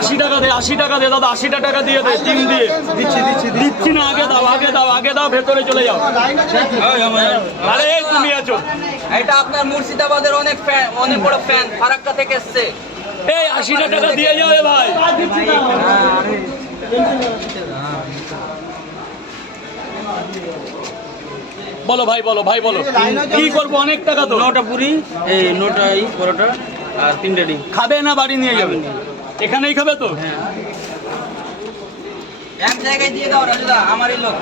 আশি টাকা দে আশি টাকা দে দাদা আশি টাকা দিয়ে দে দিয়ে। দিচ্ছি দিচ্ছি দিচ্ছি। না আগে দাও আগে দাও আগে দাও ভেতরে চলে যাও। আরে তুমি আছো। এটা আপনার মুর্শিদাবাদের অনেক ফ্যান অনেক বড় ফ্যান ফারাক্কা থেকে এসছে। এই আশি টাকা দিয়ে যাও ভাই। বলো ভাই বলো ভাই বলো। কি করব অনেক টাকা তো? নটা পুরি এই নটা এই পরোটা আর তিনটে ডিম। খাবে না বাড়ি নিয়ে যাবে? এখানেই খাবে তো? এক জায়গায় দিয়ে দাও রাজুদা আমারই লোক।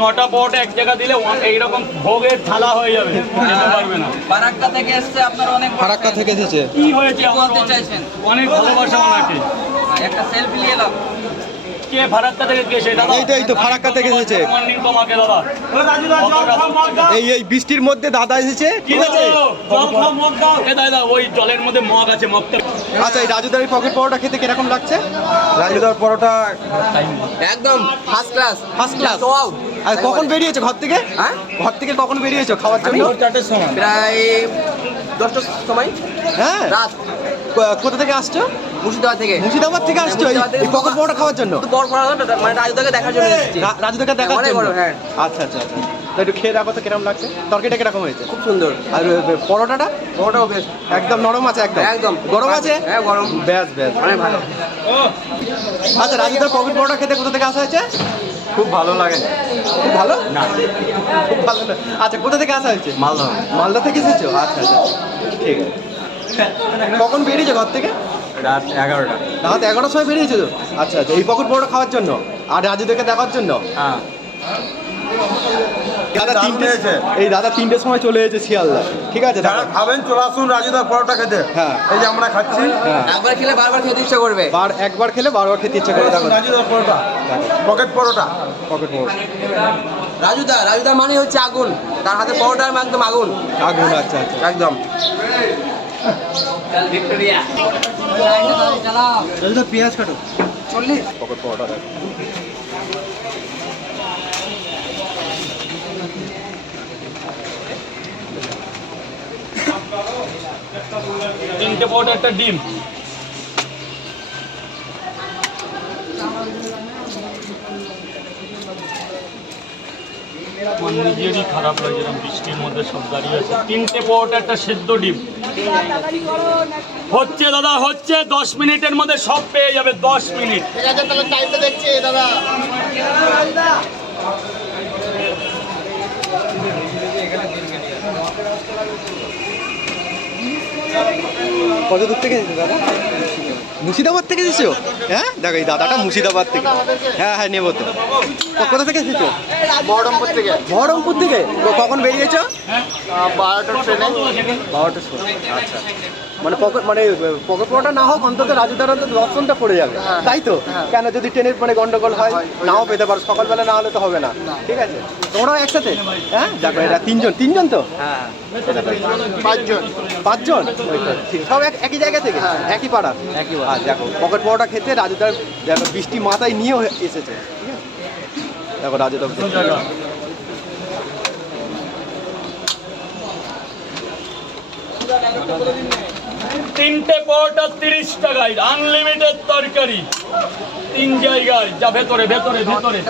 নটা পট এক জায়গা দিলে এইরকম ভোগের থালা হয়ে যাবে যেতে পারবে না। ফারাক্কা থেকে এসছে আপনার অনেক ফারাক্কা থেকে এসেছে। কি হয়েছে আমার বলতে চাইছেন? অনেক ভালোবাসা ওনাকে। একটা সেলফি নিয়ে এলাম কে ফারাক্কা থেকে কে সেটা দাও। এই তো, ফারাক্কা থেকে এসেছে। এই এই বৃষ্টির মধ্যে দাদা এসেছে? ঠিক আছে। দাদা ওই জলের মধ্যে মগ আছে মগটা আচ্ছা এই রাজুদার পকেট পরোটা খেতে কীরকম লাগছে? রাজুদার পরোটা একদম ফার্স্ট ক্লাস ফার্স্ট ক্লাস আর কখন বেরিয়েছো ঘর থেকে? হ্যাঁ? ঘর থেকে কখন বেরিয়েছো খাওয়ার জন্য? চারটের সময়। প্রায় দশটার সময়। হ্যাঁ? রাত। কোথা থেকে আসছো? মুর্শিদাবাদ থেকে। মুর্শিদাবাদ থেকে আসছো? এই- পকেট পরোটা খাওয়ার জন্য? তো বড় বড় মানে রাজুদাকে দেখার জন্য এসেছি। রাজুদাকে দেখার জন্য? হ্যাঁ। আচ্ছা আচ্ছা আচ্ছা। তো একটু খেয়ে রাখো তো কীরকম লাগছে। তরকারিটা কীরকম হয়েছে? খুব সুন্দর। আর পরোটাটা? বড়টাও বেশ। একদম নরম আছে একদম? একদম। গরম আছে? হ্যাঁ গরম। ব্যাস ব্যাস। অনেক ভালো। আচ্ছা রাজুদার পকেট পরোটা খেতে কোথা থেকে আসা হয়েছে? খুব ভালো লাগে। খুব ভালো? না। খুব ভালো না। আচ্ছা কোথা থেকে আসা হয়েছে? মালদা। মালদা থেকে এসেছ? আচ্ছা আচ্ছা। ঠিক আছে। কখন বেরিয়েছো ঘর থেকে? রাত এগারোটা। রাত এগারোটার সময় বেরিয়েছো তো? আচ্ছা আচ্ছা এই পকেট পরোটা খাওয়ার জন্য আর রাজুদেরকে দেখার জন্য? হ্যাঁ। দাদা তিনটে এই দাদা তিনটের সময় চলে এসেছে শিয়ালদা। ঠিক আছে দাদা। খাবেন চলে আসুন রাজুদার পরোটা খেতে। হ্যাঁ। এই যে আমরা খাচ্ছি। হ্যাঁ। একবার খেলে বারবার খেতে ইচ্ছা করবে। বার একবার খেলে বারবার খেতে ইচ্ছে করে দেখো। রাজুদার পরোটা। পকেট পরোটা। পকেট পরোটা। রাজুদা রাজুদা মানে হচ্ছে আগুন। তার হাতে পরোটা একদম আগুন। আগুন আচ্ছা আচ্ছা। একদম। পেঁয়াজ কাটো। চল্লিশ। পকেট পরোটা তিনটে পট একটা ডিম। নিজেরই খারাপ লাগছে এরকম বৃষ্টির মধ্যে সব দাঁড়িয়ে আছে। তিনটে পট একটা সেদ্ধ ডিম। হচ্ছে দাদা, হচ্ছে দশ মিনিটের মধ্যে সব পেয়ে যাবে, দশ মিনিট। কত দূর থেকে দাদা? মুর্শিদাবাদ থেকে এসেছ? হ্যাঁ? দেখো এই দাদাটা মুর্শিদাবাদ থেকে। হ্যাঁ হ্যাঁ নেব তো। কোথা থেকে এসেছ? বহরমপুর থেকে। বহরমপুর থেকে? তো কখন বেরিয়েছো? বারোটার ট্রেনে বারোটার সময়। আচ্ছা মানে পকেট মানে পকেট পরোটা না হোক অন্তত রাজুদার অন্তত দর্শনটা পড়ে যাবে। তাই তো? কেন যদি ট্রেনের মানে গন্ডগোল হয় নাও পেতে পারো। সকালবেলা না হলে তো হবে না। ঠিক আছে? তোমরাও একসাথে? হ্যাঁ? দেখো এরা তিনজন। তিনজন তো? হ্যাঁ পাঁচজন। পাঁচজন? ঠিক। সব এক একই জায়গা থেকে? একই পাড়া? একই আর দেখো পকেট পরোটা খেতে দেখো, বৃষ্টি মাথায় নিয়েও এসেছে? দেখো রাজুদা তিনটে পরোটা তিরিশ টাকায় আনলিমিটেড তরকারি। তিন জায়গায়, যা ভেতরে ভেতরে ভেতরে।